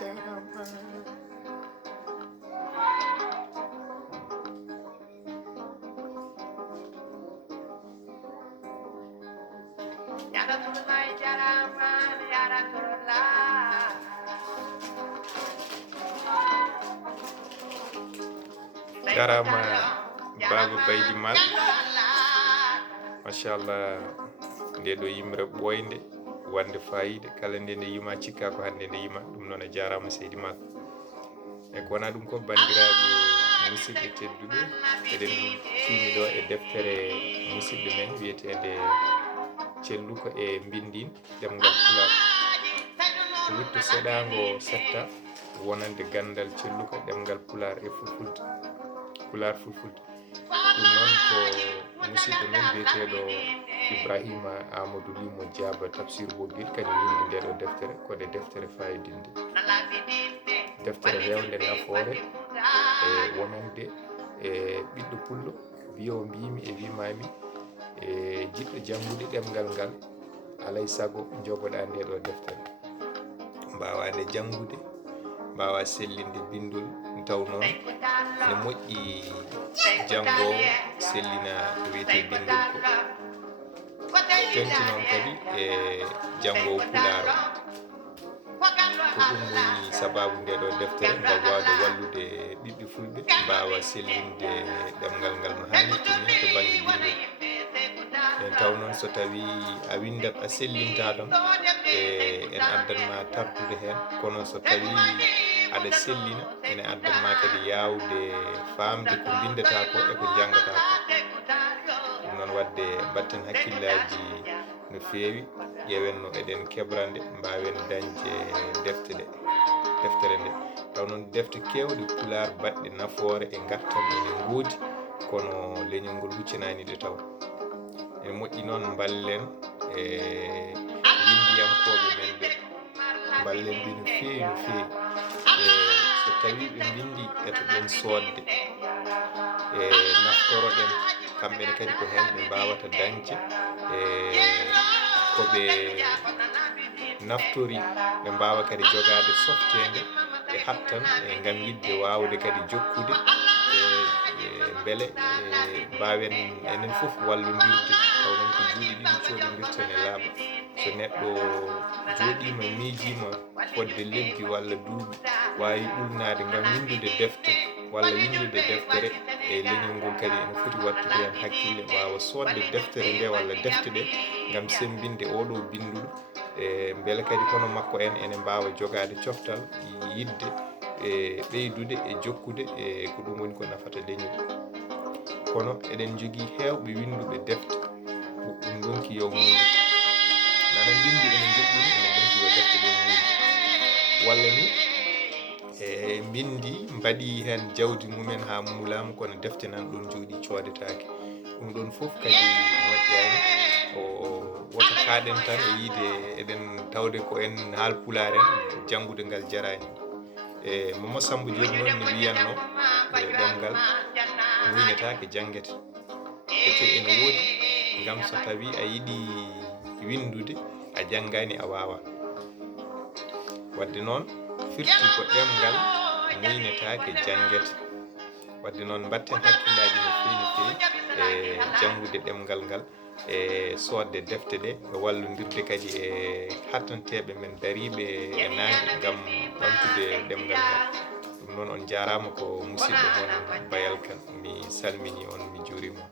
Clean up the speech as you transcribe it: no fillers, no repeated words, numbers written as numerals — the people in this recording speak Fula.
jarama. Jarama Baba Baydi Mal, machallah nde ɗo yimre ɓoynde wande fayida kala nde nde yima cikka ko hande nde yima ɗum noon a jarama seydi Mal. E ko wona ɗum ko bandiraɓe musidɓe tedduɓe eɗen timi ɗo e deftere musidɗo men wiyetede celluko e bindin ɗemgal Pulaar ko witto seɗango setta wonande gandal celluko ɗemgal Pulaar e Fulfulde Pulaar Fulfulde. ɗum noon ko musidɗo men biyeteɗo Ibrahima Amadou Limo Diaba tafsir Boggil kadi windi nde ɗo deftere kode deftere fayidinde, deftere hewde nafoore e wonande e ɓiɗɗo pullo biyo mbimi e wimami e jiɗɗo jangude ɗemgal ngal alay sago jogoɗa nde ɗo deftere mbawa nde jangude, mbawa sellinde bindol taw noon ne moƴƴi jangowo sellina ko wiyete bindol ko tenti noon kadi e jangowo Pulaar ko ɗum woni sababu nde ɗo deftere ngam wawde wallude ɓiɓɓe fulɓe mbawa sellinde ɗemgal ngal no hannirta ni to banggue bindol. en taw noon so tawi a windat a sellinta ɗon en addanma tardude hen, kono so tawi aɗa sellina ene addanma kadi yawde famde ko bindata ko e ko jangata ko. ɗum noon wadde batten hakkillaji no fewi, ƴewen no eɗen kebrande mbawen dañde deftere nde taw noon defte kewɗe Pulaar baɗɗe nafoore e gartam ene goodi kono leñol ngol huccinanide taw. ene moƴƴi noon ballen e windiyankoɓe men ɓe, ballen ɓe no fewi no fewi so tawi ɓe bindi etoɗen sodde e naftoroɗen kamɓene kadi ko hen ɓe mbawata dañde koɓe naftori ɓe mbawa kadi jogade softede e hattan gam yidde wawde kadi jokkude beele mbawen enen foof wallodirde taw noon ko juuɗe ɗiɗi coɗodirten e laaɓa. so neɗɗo joɗima miijima fodde lebbi walla duuɓi wawi ɓurnade gam windude defte walla windude deftere e leñol ngol kadi ene foti wattude hen hakkille wawa sodde deftere nde walla defte ɗe gam sembinde oɗo binduɗo beele kadi hono makko en ene mbawa jogade coftal yidde e ɓeydude e jokkude e ko ɗum woni ko nafata leñol. kono eɗen jogui hewɓe winduɓe defte ɗum donki yo muuɗum nana bindi ene joƴƴini ene donki yo defte ɗe muuɗum walla ni e bindi mbaɗi hen jawdi mumen ha muulama kono defte nan ɗon jooɗi codetake. ɗum ɗon foof kadi moƴƴani o woto kaɗen tan e yiide eɗen tawde ko en haal Pulaar en janggude ngal jarani. e Mama Samba joni noon ne wiyanno ɗemgal muynetake janguete ete ene woodi gam so tawi a yiiɗi windude a janggani a wawa. wadde noon firti ko ɗemgal muynetake janguete. wadde noon batten hakkillaji no fewi no fewi e jangude ɗemgal ngal e sodde defte ɗe e wallodirde kadi e hattanteɓe men dariɓe e nangue gam ɓamtude ɗemgal ngal. ɗum noon on jarama ko musidɗo moon Bayal Kane, mi salmini on mi juurima on.